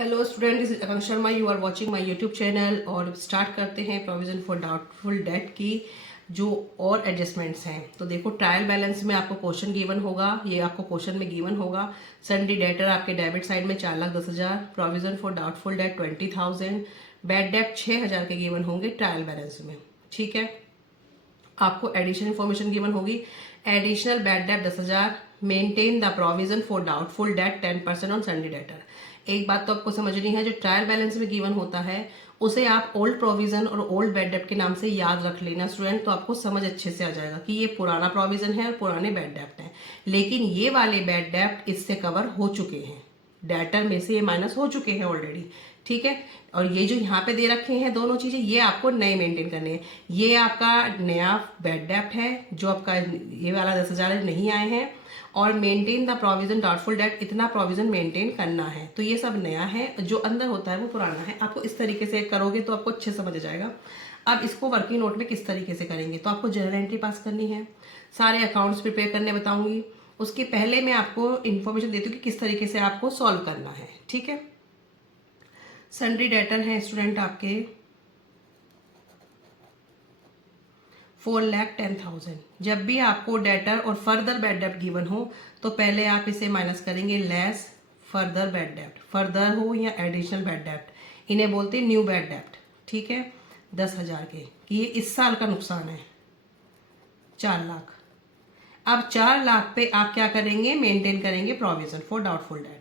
Hello student, this is Akanksha Sharma. You are watching my YouTube channel. और start करते हैं provision for doubtful date की जो और एडजस्टमेंट्स हैं। तो देखो, ट्रायल बैलेंस में आपको क्वेश्चन गिवन होगा, ये आपको क्वेश्चन में गिवन होगा। सन्डी डेटर आपके डेबिट साइड में 4,10,000, provision for doubtful date 20,000, bad debt 6,000 के गिवन होंगे ट्रायल बैलेंस में। ठीक है, आपको एडिशनल इन्फॉर्मेशन गिवन होगी। Additional bad debt 10,000, maintain the provision for doubtful date 10% on सन्डी debtor. एक बात तो आपको समझनी है, जो ट्रायल बैलेंस में गिवन होता है उसे आप ओल्ड प्रोविजन और ओल्ड बैड डेप्ट के नाम से याद रख लेना स्टूडेंट, तो आपको समझ अच्छे से आ जाएगा कि ये पुराना प्रोविजन है और पुराने बैड डेप्ट हैं। लेकिन ये वाले बैड डेप्ट इससे कवर हो चुके हैं, डेटर में से ये माइनस हो चुके हैं ऑलरेडी। ठीक है, और ये जो यहाँ पे दे रखे हैं दोनों चीजें, ये आपको नए मेंटेन करने हैं। ये आपका नया बैड डेप्ट है जो आपका ये वाला 10,000 नहीं आए हैं, और maintain the provision doubtful debt, इतना प्रोविजन मेंटेन करना है। तो ये सब नया है, जो अंदर होता है वो पुराना है। आपको इस तरीके से करोगे तो आपको अच्छे समझ जाएगा। अब इसको वर्किंग नोट में किस तरीके से करेंगे, तो आपको जर्नल एंट्री पास करनी है, सारे अकाउंट्स प्रिपेयर करने बताऊंगी। उसके पहले मैं आपको इन्फॉर्मेशन देती हूँ कि किस तरीके से आपको सॉल्व करना है। ठीक है, सन्ड्री डेटर है स्टूडेंट आपके 4,10,000। जब भी आपको डेटर और फर्दर बैड डेप्ट गिवन हो तो पहले आप इसे माइनस करेंगे, लेस फर्दर बैड डेप्ट, फर्दर हो या एडिशनल बैड डेप्ट, इन्हें बोलते हैं न्यू बैड डेप्ट। ठीक है, 10,000 के कि ये इस साल का नुकसान है 4 लाख। अब 4 लाख पे आप क्या करेंगे, मेंटेन करेंगे प्रोविजन फॉर डाउटफुल डेट।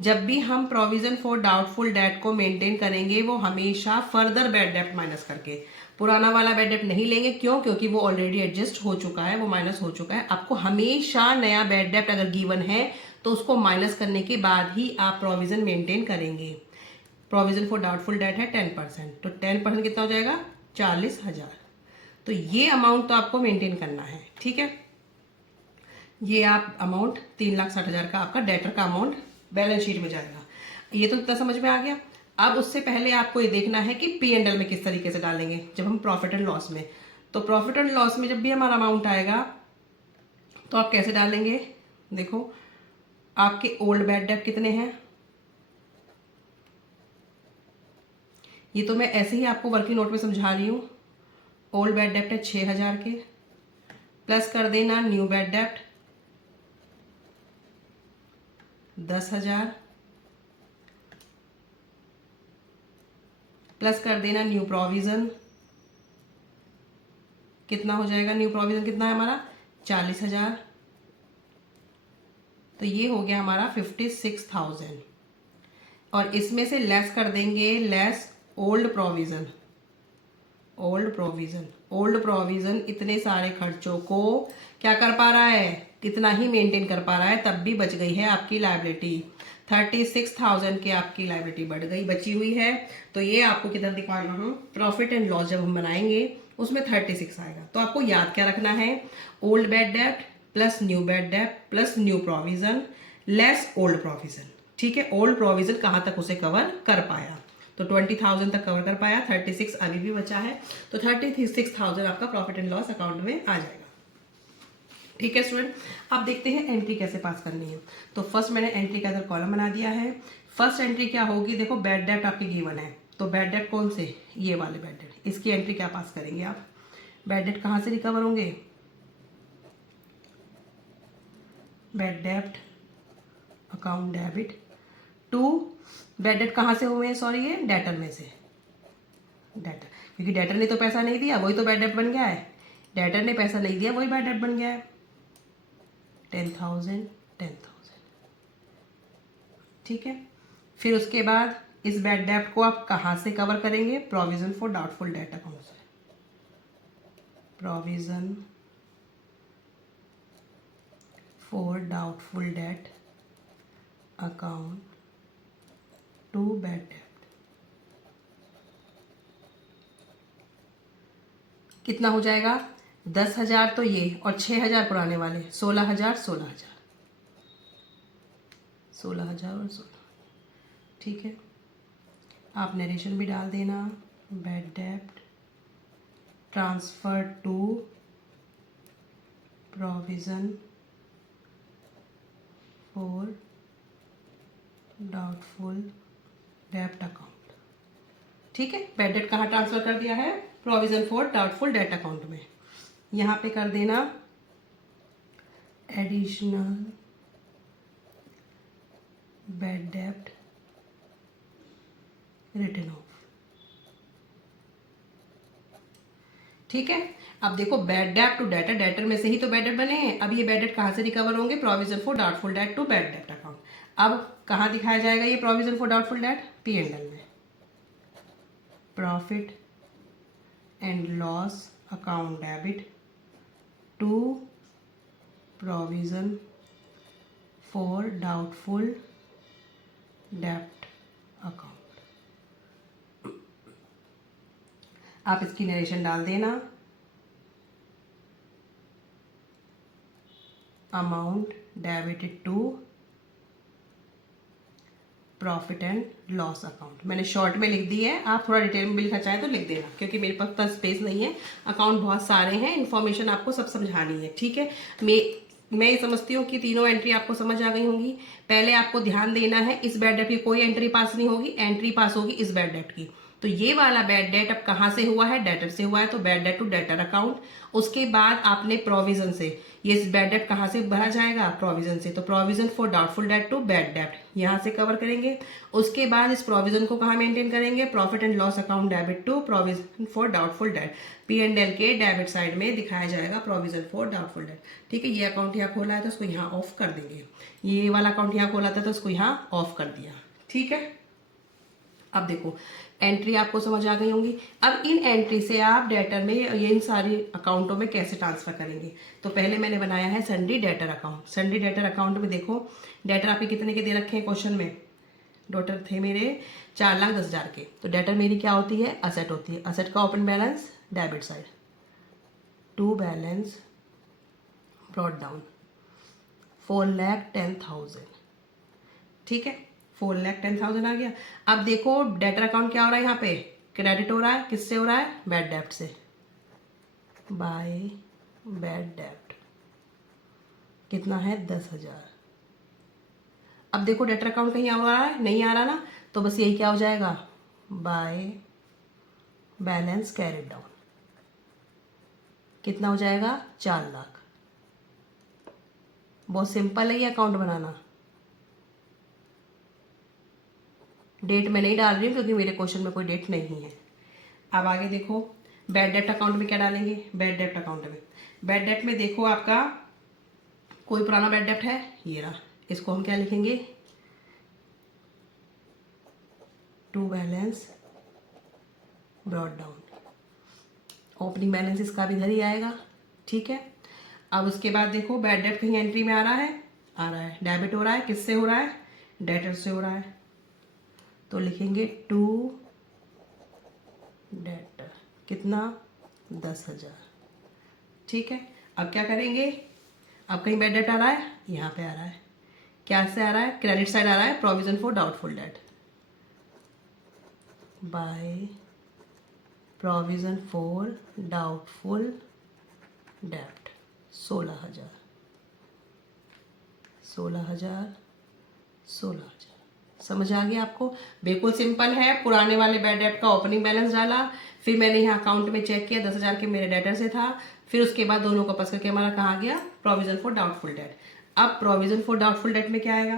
जब भी हम प्रोविजन फॉर डाउटफुल डेट को मेंटेन करेंगे वो हमेशा फर्दर बैड डेप्ट माइनस करके, पुराना वाला बैड डेप्ट नहीं लेंगे। क्यों? क्योंकि वो ऑलरेडी एडजस्ट हो चुका है, वो माइनस हो चुका है। आपको हमेशा नया बैड डेप्ट अगर गिवन है तो उसको माइनस करने के बाद ही आप प्रोविजन मेंटेन करेंगे। प्रोविजन फॉर डाउटफुल डेट है 10%, तो 10% कितना हो जाएगा, 40,000। तो ये अमाउंट तो आपको मेंटेन करना है। ठीक है, ये आप अमाउंट 3,60,000 का आपका डेटर का अमाउंट बैलेंस शीट में जाएगा। ये तो इतना समझ में आ गया। अब उससे पहले आपको ये देखना है कि पी एंड एल में किस तरीके से डालेंगे जब हम प्रॉफिट एंड लॉस में। तो प्रॉफिट एंड लॉस में जब भी हमारा अमाउंट आएगा तो आप कैसे डालेंगे, देखो आपके ओल्ड बैड डेट कितने हैं, ये तो मैं ऐसे ही आपको वर्किंग नोट में समझा रही हूँ। ओल्ड बैड डेप्ट है 6,000 के, प्लस कर देना न्यू बैड डेप्ट 10,000, प्लस कर देना न्यू प्रोविजन, कितना हो जाएगा, न्यू प्रोविजन कितना है हमारा 40,000। तो ये हो गया हमारा 56,000। और इसमें से लेस कर देंगे, less old provision. Old provision, old provision इतने सारे खर्चों को क्या कर पा रहा है, कितना ही मेंटेन कर पा रहा है, तब भी बच गई है आपकी लायबिलिटी। 36,000 की आपकी लायबिलिटी बढ़ गई, बची हुई है। तो ये आपको किधर दिखा रहा हूँ, प्रॉफिट एंड लॉस जब हम बनाएंगे उसमें 36 आएगा। तो आपको याद क्या रखना है, ओल्ड बैड डेप्ट प्लस न्यू बैड डेप्ट plus new provision less old provision. ठीक है, ओल्ड प्रोविजन कहाँ तक उसे कवर कर पाया, तो 20,000 तक कवर कर पाया, 36 अभी भी बचा है, तो 36,000 आपका प्रॉफिट एंड लॉस अकाउंट में आ जाएगा। ठीक है स्टूडेंट, अब देखते हैं एंट्री कैसे पास करनी है। तो फर्स्ट मैंने एंट्री का इधर कॉलम बना दिया है। फर्स्ट एंट्री क्या होगी, देखो बैड डेप्ट आपकी गिवन है, तो बैड डेप्ट कौन से, ये वाले बैड डेप्ट, इसकी एंट्री क्या पास करेंगे आप, बैड डेप्ट कहाँ से रिकवर होंगे, बैड डेप्ट अकाउंट डेबिट टू, बैड डेप्ट कहाँ से हुए हैं, सॉरी ये डेटर में से, डेटर, क्योंकि डेटर ने तो पैसा नहीं दिया वही तो बैड डेप्ट बन गया है, डेटर ने पैसा नहीं दिया वही बैड डेप्ट बन गया है। 10,000 10,000। ठीक है, फिर उसके बाद इस बैड डेप्ट को आप कहाँ से कवर करेंगे, provision for doubtful debt account से, provision for doubtful debt account to bad डेप्ट। कितना हो जाएगा, 10,000 तो ये और 6,000 पुराने वाले, 16,000 16,000 16,000 और 16। ठीक है, आप नरेशन भी डाल देना, bad dept transfer to provision for doubtful डेब्ट अकाउंट। ठीक है, बैड डेट कहाँ ट्रांसफर कर दिया है? Provision for doubtful debt account में। यहाँ पे कर देना एडिशनल बैड डेब्ट रिटन ऑफ। ठीक है, अब देखो बैड डेब्ट टू डेटर, डेटर में से ही तो बैड डेट बने हैं। अब ये बैड डेट कहाँ से रिकवर होंगे? Provision for doubtful debt to bad डेब्ट अकाउंट। अब कहाँ दिखाया जाएगा ये provision for doubtful debt? P and L में, profit and loss account debit to provision for doubtful डेब्ट अकाउंट। आप इसकी नरेशन डाल देना, amount debited to profit and loss account. मैंने शॉर्ट में लिख दी है, आप थोड़ा डिटेल में भी लिखना चाहें तो लिख देना, क्योंकि मेरे पास इतना स्पेस नहीं है, अकाउंट बहुत सारे हैं, इन्फॉर्मेशन आपको सब समझानी है। ठीक है, मैं ये समझती हूँ कि तीनों एंट्री आपको समझ आ गई होंगी। पहले आपको ध्यान देना है, इस बैड डेट की कोई एंट्री पास नहीं होगी, एंट्री पास होगी इस बैड डेट की। तो ये वाला बैड डेट अब कहाँ से हुआ है? डेटर से हुआ है, तो bad debt to debtor account. उसके बाद आपने प्रोविजन से, ये बैड डेट कहाँ से भरा जाएगा? प्रोविजन से, तो provision for doubtful debt to bad debt यहाँ से कवर करेंगे। उसके बाद इस प्रोविजन को कहाँ मेंटेन करेंगे? Profit and loss account debit to provision for doubtful debt. P and L के डेबिट साइड में दिखाया जाएगा प्रोविजन फॉर डाउटफुल डेट। ठीक है, ये अकाउंट यहाँ खोला है तो उसको यहाँ ऑफ कर देंगे, ये वाला अकाउंट यहाँ खोला था तो उसको यहाँ ऑफ कर दिया। ठीक है, अब देखो एंट्री आपको समझ आ गई होंगी। अब इन एंट्री से आप डेटर में ये इन सारी अकाउंटों में कैसे ट्रांसफर करेंगे? तो पहले मैंने बनाया है सन्डी डेटर अकाउंट। सन्डी डेटर अकाउंट में देखो डेटर आपके कितने के दे रखे हैं क्वेश्चन में? डेटर थे मेरे 4,10,000 के। तो डेटर मेरी क्या होती है? असेट होती है। असेट का open balance debit side, to balance brought down 4,10,000। ठीक है, 4,10,000 आ गया। अब देखो डेटर अकाउंट क्या हो रहा है? यहाँ पे क्रेडिट हो रहा है, किससे हो रहा है? बैड डेब्ट से, बाय बैड डेब्ट। कितना है? 10,000। अब देखो डेटर अकाउंट कहीं आ रहा है? नहीं आ रहा ना, तो बस यही क्या हो जाएगा? By balance carried down. कितना हो जाएगा? 4 लाख। बहुत सिंपल है ये अकाउंट बनाना। डेट मैं नहीं डाल रही हूँ क्योंकि मेरे क्वेश्चन में कोई डेट नहीं है। अब आगे देखो बैड डेट अकाउंट में क्या डालेंगे? बैड डेट अकाउंट में, बैड डेट में देखो आपका कोई पुराना बैड डेट है, ये रहा, इसको हम क्या लिखेंगे? To balance brought down. Opening balance इसका भी इधर ही आएगा। ठीक है, अब उसके बाद देखो बैड डेट कहीं एंट्री में आ रहा है? आ रहा है। डेबिट हो रहा है, किससे हो रहा है? डेटर से हो रहा है, तो लिखेंगे टू डेटर। कितना? 10,000। ठीक है, अब क्या करेंगे? अब कहीं बैड डेट आ रहा है? यहाँ पे आ रहा है। क्या से आ रहा है? क्रेडिट साइड आ रहा है, provision for doubtful date, by provision for doubtful date 16,000, 16,000, 16,000। समझ आ गया आपको? बिल्कुल सिंपल है। पुराने वाले बैड डेट का ओपनिंग बैलेंस डाला, फिर मैंने यहाँ अकाउंट में चेक किया 10,000 के मेरे डेटर से था, फिर उसके बाद दोनों को पस करके हमारा कहाँ गया? Provision for doubtful date. अब प्रोविजन फॉर डाउटफुल डेट में क्या आएगा?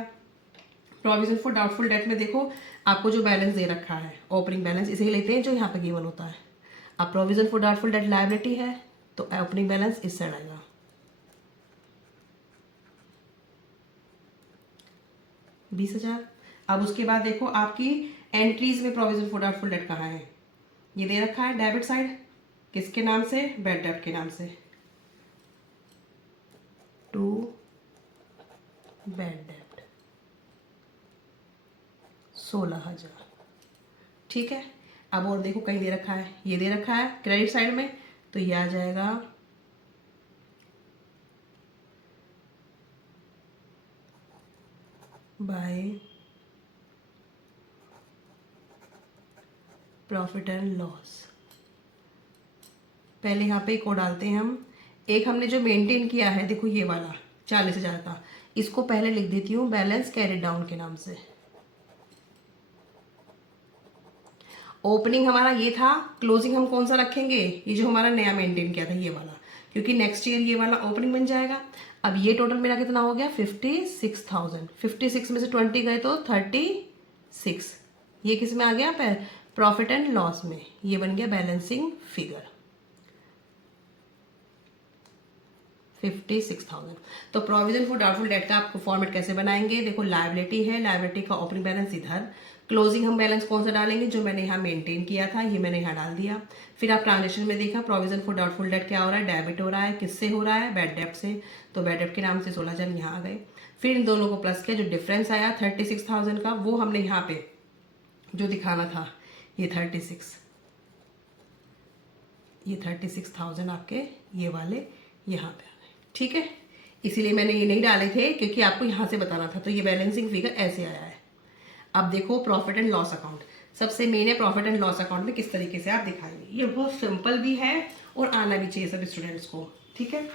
प्रोविजन फॉर डाउटफुल डेट में देखो आपको जो बैलेंस दे रखा है ओपनिंग बैलेंस, इसे ही लेते हैं जो यहाँ पे गिवन होता है। अब provision for doubtful date liability है, तो ओपनिंग बैलेंस इस साइड आएगा, 20,000। अब उसके बाद देखो आपकी एंट्रीज में प्रोविजन फॉर डाउटफुल डेट कहाँ है? ये दे रखा है डेबिट साइड, किसके नाम से? बैड डेट के नाम से, टू बैड डेट 16,000। ठीक है, अब और देखो कहीं दे रखा है, ये दे रखा है क्रेडिट साइड में, तो ये आ जाएगा बाय प्रॉफिट एंड लॉस। पहले यहाँ पे एक और डालते हैं हम, एक हमने जो मेंटेन किया है देखो ये वाला 40,000 का, इसको पहले लिख देती हूँ बैलेंस कैरी डाउन के नाम से, ओपनिंग हमारा ये था, क्लोजिंग हम कौन सा रखेंगे, ये जो हमारा नया मेंटेन किया था ये वाला, क्योंकि नेक्स्ट ईयर ये वाला ओपनिंग बन जाएगा। अब ये टोटल मेरा कितना हो गया 56,000, 56 में से 20 गए तो 36, ये किस में आ गया प्रॉफिट एंड लॉस में, ये बन गया बैलेंसिंग फिगर 56,000। तो प्रोविजन फॉर डाउटफुल डेट का आपको फॉर्मेट कैसे बनाएंगे, देखो लायबिलिटी है, लायबिलिटी का ओपनिंग बैलेंस इधर, क्लोजिंग हम बैलेंस कौन सा डालेंगे, जो मैंने यहाँ मेंटेन किया था ये मैंने यहाँ डाल दिया। फिर आप ट्रांजेक्शन में देखा प्रोविजन फॉर डाउटफुल डेट क्या हो रहा है, डेबिट हो रहा है, किससे हो रहा है, बैड डेब्ट से, तो बैड डेब्ट के नाम से 16,000 यहाँ आ गए। फिर इन दोनों को प्लस किया, जो डिफरेंस आया 36,000 का वो हमने यहाँ पे जो दिखाना था, ये 36,000 आपके ये वाले यहाँ पे आ गए, ठीक है। इसीलिए मैंने ये नहीं डाले थे क्योंकि आपको यहाँ से बताना था, तो ये बैलेंसिंग फिगर ऐसे आया है। अब देखो प्रॉफिट एंड लॉस अकाउंट, सबसे मेन है प्रॉफिट एंड लॉस अकाउंट में किस तरीके से आप दिखाएंगे, ये बहुत सिंपल भी है और आना भी चाहिए सब स्टूडेंट्स को, ठीक है।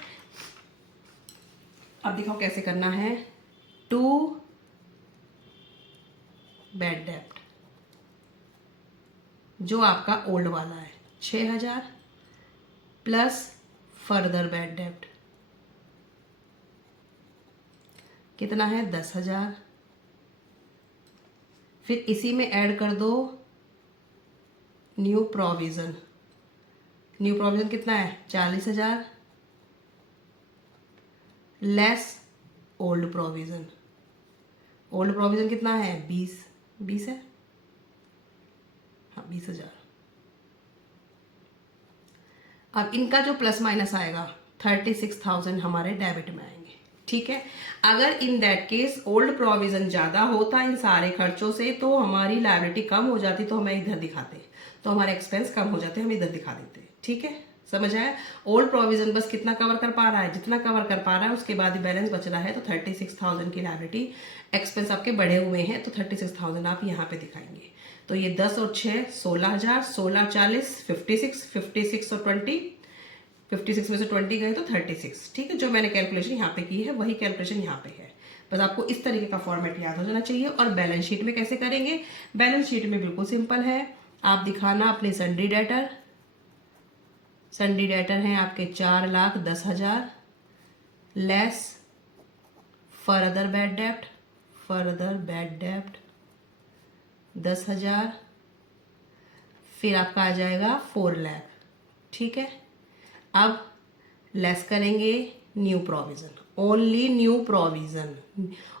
अब दिखाओ कैसे करना है, टू बैड डेब्ट जो आपका ओल्ड वाला है 6,000 प्लस फर्दर बैड डेब्ट कितना है 10,000, फिर इसी में ऐड कर दो न्यू प्रोविजन, न्यू प्रोविजन कितना है 40,000 less old provision, old provision कितना है 20 है, हाँ 20,000। अब इनका जो प्लस माइनस आएगा 36,000 हमारे डेबिट में आएंगे, ठीक है। अगर in that case old provision ज्यादा होता इन सारे खर्चों से तो हमारी लायबिलिटी कम हो जाती, तो हमें इधर दिखाते, तो हमारे एक्सपेंस कम हो जाते, हम इधर दिखा देते, ठीक है। समझ आया, ओल्ड प्रोविजन बस कितना कवर कर पा रहा है, जितना कवर कर पा रहा है उसके बाद ही बैलेंस बच रहा है, तो 36,000 की लायबिलिटी, एक्सपेंस आपके बढ़े हुए हैं तो 36,000 आप यहाँ पे दिखाएंगे। तो ये 10 और 6 16,000, 16 40 56, 56 और 20, 56 में से 20 गए तो 36, ठीक है। जो मैंने कैलकुलेशन यहाँ पे की है वही कैलकुलेशन यहाँ पे है, बस आपको इस तरीके का फॉर्मेट याद हो जाना चाहिए। और बैलेंस शीट में कैसे करेंगे, बैलेंस शीट में बिल्कुल सिंपल है, आप दिखाना अपने सन्डी डेटर, सन्डी डेटर हैं आपके 4,10,000 लेस फर्दर बैड डेब्ट, फर्दर बैड डेब्ट 10,000, फिर आपका आ जाएगा 4 लाख, ठीक है। अब लेस करेंगे new provision, only new provision,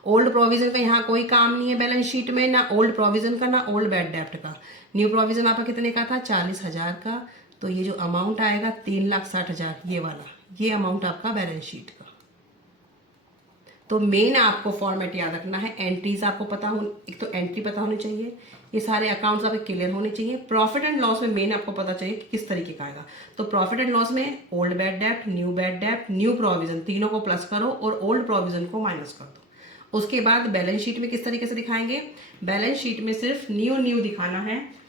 old provision का यहाँ कोई काम नहीं है बैलेंस शीट में, ना ओल्ड प्रोविजन का ना ओल्ड बैड डेब्ट का। न्यू प्रोविजन आपका कितने का था 40,000 का, तो ये जो अमाउंट आएगा 3,60,000 ये वाला, ये अमाउंट आपका बैलेंस शीट का। तो मेन आपको फॉर्मेट याद रखना है, एंट्रीज आपको पता हो, एक तो एंट्री पता होनी चाहिए, ये सारे अकाउंट्स आपके क्लियर होने चाहिए। प्रॉफिट एंड लॉस में मेन आपको पता चाहिए कि किस तरीके का आएगा, तो प्रॉफिट एंड लॉस में ओल्ड बैड डेब्ट, न्यू बैड डेब्ट, न्यू प्रोविजन, तीनों को प्लस करो और ओल्ड प्रोविजन को माइनस कर दो। उसके बाद बैलेंस शीट में किस तरीके से दिखाएंगे, बैलेंस शीट में सिर्फ न्यू दिखाना है,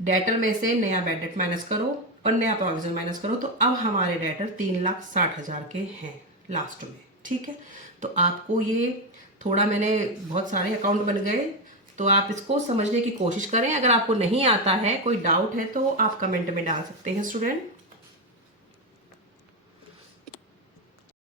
डेटर में से नया बैड डेब्ट माइनस करो और नया प्रोविजन माइनस करो, तो अब हमारे डेटर 3,60,000 के हैं लास्ट में, ठीक है। तो आपको ये थोड़ा, मैंने बहुत सारे अकाउंट बन गए, तो आप इसको समझने की कोशिश करें। अगर आपको नहीं आता है, कोई डाउट है तो आप कमेंट में डाल सकते हैं स्टूडेंट।